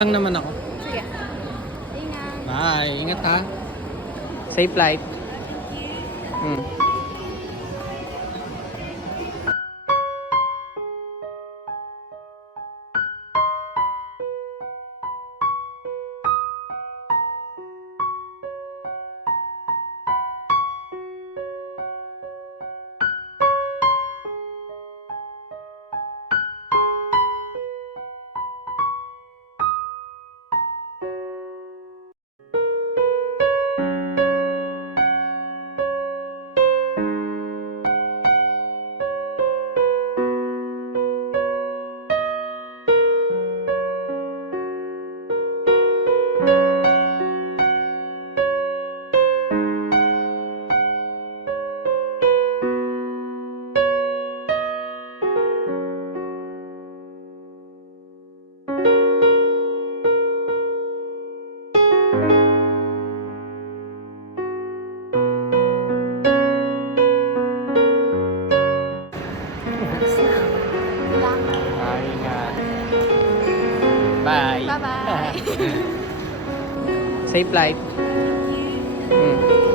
Lang naman ako. Sige. Ingat. Bye. Ingat ha. Safe flight. Hmm. Ingat. Bye. Bye-bye. Safe flight. Hmm.